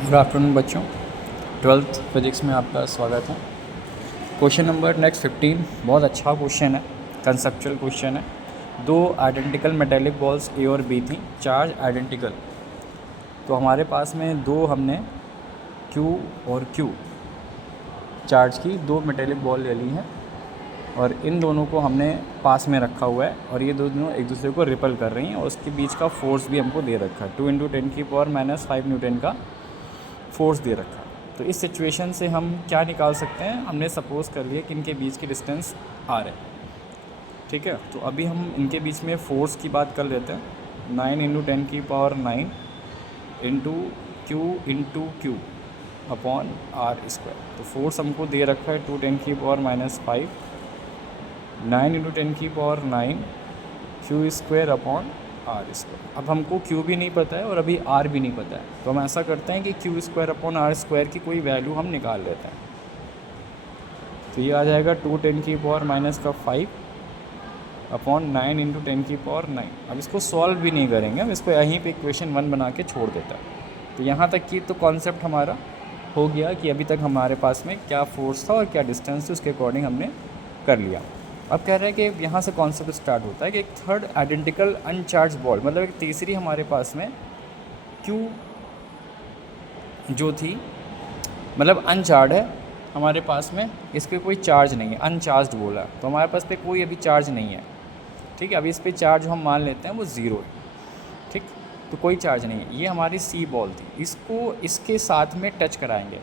Good afternoon बच्चों, twelfth physics में आपका स्वागत है। क्वेश्चन नंबर नेक्स्ट 15 बहुत अच्छा क्वेश्चन है, कंसेप्चुअल क्वेश्चन है। दो आइडेंटिकल मेटेलिक बॉल्स ए और बी थी, चार्ज आइडेंटिकल। तो हमारे पास में दो हमने क्यू और क्यू चार्ज की दो मेटेलिक बॉल ले ली हैं और इन दोनों को हमने पास में रखा हुआ है और ये दोनों एक दूसरे को रिपल कर रही हैं और उसके बीच का फोर्स भी हमको दे रखा है, 2 × 10⁻⁻5 न्यूटन का फोर्स दे रखा है। तो इस सिचुएशन से हम क्या निकाल सकते हैं, हमने सपोज़ कर लिया कि इनके बीच की डिस्टेंस r है, ठीक है। तो अभी हम इनके बीच में फ़ोर्स की बात कर लेते हैं। 9 × 10⁹ इंटू क्यू अपॉन r²। तो फोर्स हमको दे रखा है 2 × 10⁻⁵, 9 × 10⁹ Q² अपॉन r²। अब हमको Q भी नहीं पता है और अभी R भी नहीं पता है, तो हम ऐसा करते हैं कि Q² अपॉन r² की कोई वैल्यू हम निकाल लेते हैं। तो ये आ जाएगा 2 × 10⁻⁵ अपॉन 9 × 10⁹। अब इसको सॉल्व भी नहीं करेंगे, हम इसको यहीं पे इक्वेशन 1 बना के छोड़ देता है। तो यहाँ तक की तो कॉन्सेप्ट हमारा हो गया कि अभी तक हमारे पास में क्या फोर्स था और क्या डिस्टेंस थी, उसके अकॉर्डिंग हमने कर लिया। अब कह रहे हैं कि यहाँ से कॉन्सेप्ट स्टार्ट होता है कि एक थर्ड आइडेंटिकल अनचार्ज बॉल, मतलब एक तीसरी हमारे पास में क्यू जो थी, मतलब अनचार्ज है हमारे पास में, इस पर कोई चार्ज नहीं है, अनचार्ज बोला, तो हमारे पास पे कोई अभी चार्ज नहीं है, ठीक है। अभी इस पर चार्ज हम मान लेते हैं वो ज़ीरो है, ठीक। तो कोई चार्ज नहीं है, ये हमारी सी बॉल थी, इसको इसके साथ में टच कराएंगे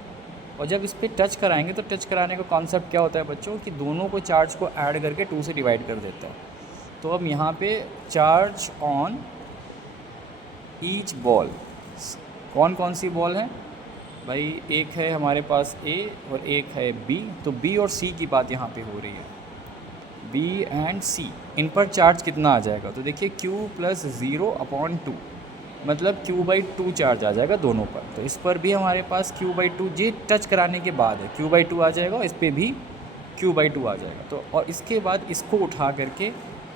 और जब इस पर टच कराएंगे तो टच कराने का कॉन्सेप्ट क्या होता है बच्चों, कि दोनों को चार्ज को ऐड करके 2 से डिवाइड कर देता है। तो अब यहाँ पे चार्ज ऑन ईच बॉल, कौन कौन सी बॉल है भाई, एक है हमारे पास ए और एक है बी, तो बी और सी की बात यहाँ पे हो रही है, बी एंड सी, इन पर चार्ज कितना आ जाएगा। तो देखिए Q + 0/2, मतलब Q/2 चार्ज आ जाएगा दोनों पर। तो इस पर भी हमारे पास Q/2, ये टच कराने के बाद है Q/2 आ जाएगा, इस पर भी Q/2 आ जाएगा। तो और इसके बाद इसको उठा करके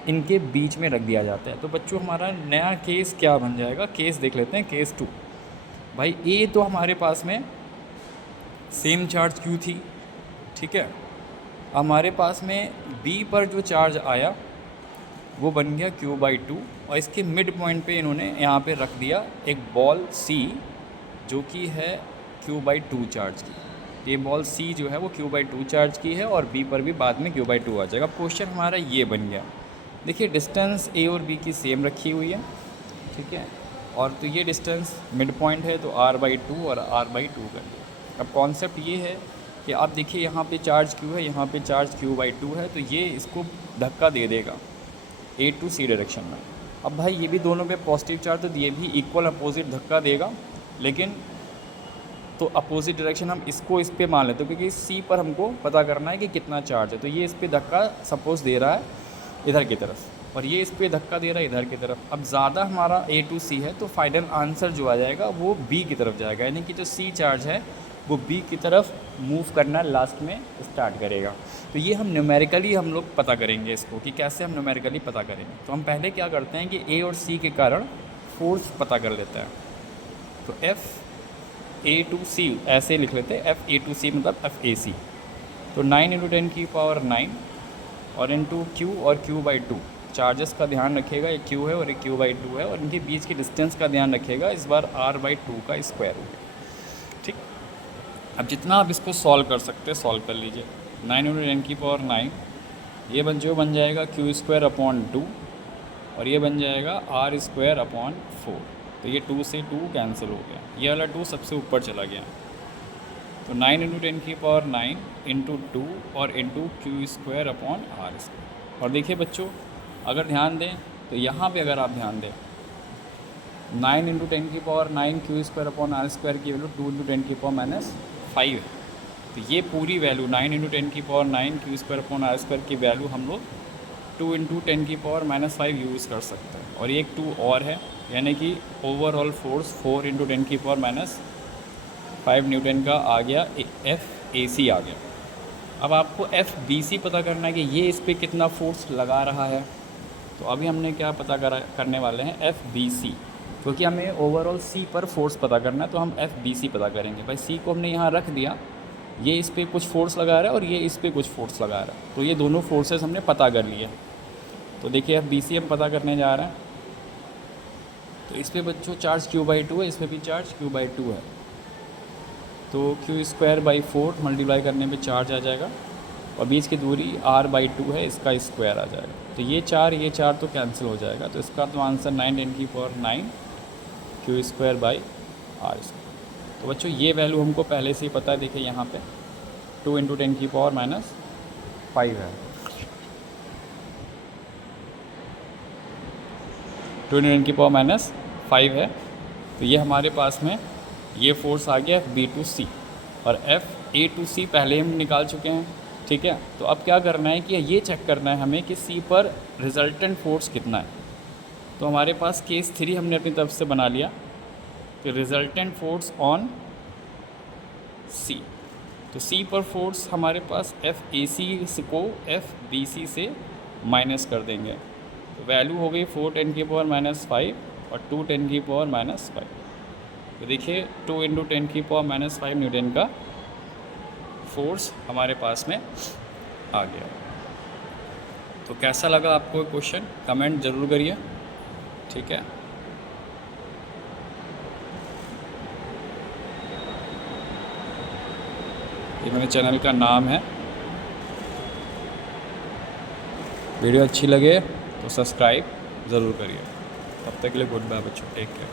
इनके बीच में रख दिया जाता है। तो बच्चों हमारा नया केस क्या बन जाएगा, केस देख लेते हैं, केस 2। भाई ए तो हमारे पास में सेम चार्ज Q थी, ठीक है। हमारे पास में बी पर जो चार्ज आया वो बन गया Q/2 और इसके मिड पॉइंट पे इन्होंने यहाँ पे रख दिया एक बॉल C जो कि है Q/2 चार्ज की। ये बॉल C जो है वो Q/2 चार्ज की है और B पर भी बाद में Q/2 आ जाएगा। क्वेश्चन हमारा ये बन गया। देखिए डिस्टेंस A और B की सेम रखी हुई है, ठीक है, और तो ये डिस्टेंस मिड पॉइंट है, तो r/2 और r/2 कर दिया। अब कॉन्सेप्ट ये है कि आप देखिए यहाँ पे चार्ज Q है, यहाँ पे चार्ज Q/2 है, तो ये इसको धक्का दे देगा A to C डायरेक्शन में। अब भाई ये भी दोनों पे पॉजिटिव चार्ज, तो ये भी इक्वल अपोजिट धक्का देगा, लेकिन तो अपोजिट डायरेक्शन हम इसको इस पे मान लेते हैं क्योंकि C पर हमको पता करना है कि कितना चार्ज है। तो ये इस पे धक्का सपोज दे रहा है इधर की तरफ और ये इस पे धक्का दे रहा है इधर की तरफ। अब ज़्यादा हमारा A to C है, तो फाइनल आंसर जो आ जाएगा वो B की तरफ जाएगा, यानी कि जो C चार्ज है वो B की तरफ मूव करना लास्ट में स्टार्ट करेगा। तो ये हम न्यूमेरिकली हम लोग पता करेंगे इसको कि कैसे हम न्यूमेरिकली पता करेंगे। तो हम पहले क्या करते हैं कि A और C के कारण फोर्स पता कर लेते हैं। तो FA to C ऐसे लिख लेते हैं, FA to C मतलब FAC। तो 9 × 10⁹ और इंटू Q और Q/2, चार्जेस का ध्यान रखिएगा, एक Q है और एक Q/2 है, और इनके बीच की डिस्टेंस का ध्यान रखिएगा, इस बार r/2 का स्क्वायर रूट, ठीक। अब जितना आप इसको सॉल्व कर सकते हैं सॉल्व कर लीजिए। 9 × 10⁹ ये बन जाएगा Q² अपॉन 2 और ये बन जाएगा r² अपॉन 4। तो ये 2 से 2 कैंसिल हो गया, ये वाला 2 सबसे ऊपर चला गया। तो 9 × 10⁹ इंटू 2 और इंटू Q² अपॉन r²। और देखिए बच्चों अगर ध्यान दें तो यहाँ पे अगर आप ध्यान दें 9 × 10⁹ Q² अपॉन r² की वैल्यू 2 × 10⁻5 है। तो ये पूरी वैल्यू 9 × 10⁹ Q² अपॉन r² की वैल्यू हम लोग 2 × 10⁻5 यूज़ कर सकते हैं। और एक 2 और है, यानी कि ओवरऑल फोर्स 4 × 10⁻5 न्यूटन का आ गया, FAC आ गया। अब आपको FBC पता करना है कि ये इस पर कितना फोर्स लगा रहा है। तो अभी हमने क्या पता करने वाले हैं, FBC। क्योंकि हमें ओवरऑल सी पर फोर्स पता करना है, तो हम एफ बी सी पता करेंगे। भाई सी को हमने यहाँ रख दिया, ये इस पर कुछ फोर्स लगा रहा है और ये इस पर कुछ फोर्स लगा रहा है, तो ये दोनों फोर्सेस हमने पता कर लिए। तो देखिए एफ बी सी हम पता करने जा रहे हैं। तो इस पर बच्चों चार्ज Q/2 है, इस पर भी चार्ज Q/2 है, तो Q²/4 मल्टीप्लाई करने पे चार्ज आ जाएगा, और बीच की दूरी R/2 है, इसका स्क्वायर आ जाएगा। तो ये चार तो कैंसिल हो जाएगा, तो इसका तो आंसर 9×9 Q²/R²। तो बच्चों ये वैल्यू हमको पहले से ही पता है, देखिए यहाँ पे 2 × 10⁻⁵ है, 2 × 10⁻⁵ है। तो ये हमारे पास में ये फोर्स आ गया B/C, और FA/C पहले हम निकाल चुके हैं, ठीक है। तो अब क्या करना है कि ये चेक करना है हमें कि C पर रिजल्टेंट फोर्स कितना है। तो हमारे पास केस 3 हमने अपनी तरफ से बना लिया कि रिजल्टेंट फोर्स ऑन C। तो C पर फोर्स हमारे पास FAC को FBC से माइनस कर देंगे, तो वैल्यू हो गई 4 × 10⁻⁵ और 2 × 10⁻⁵। तो देखिए 2 × 10⁻⁵ न्यूटन का फोर्स हमारे पास में आ गया। तो कैसा लगा आपको क्वेश्चन, कमेंट ज़रूर करिए, ठीक है। ये मेरे चैनल का नाम है। वीडियो अच्छी लगे तो सब्सक्राइब ज़रूर करिए। तब तक के लिए गुड बाय बच्चों, टेक केयर।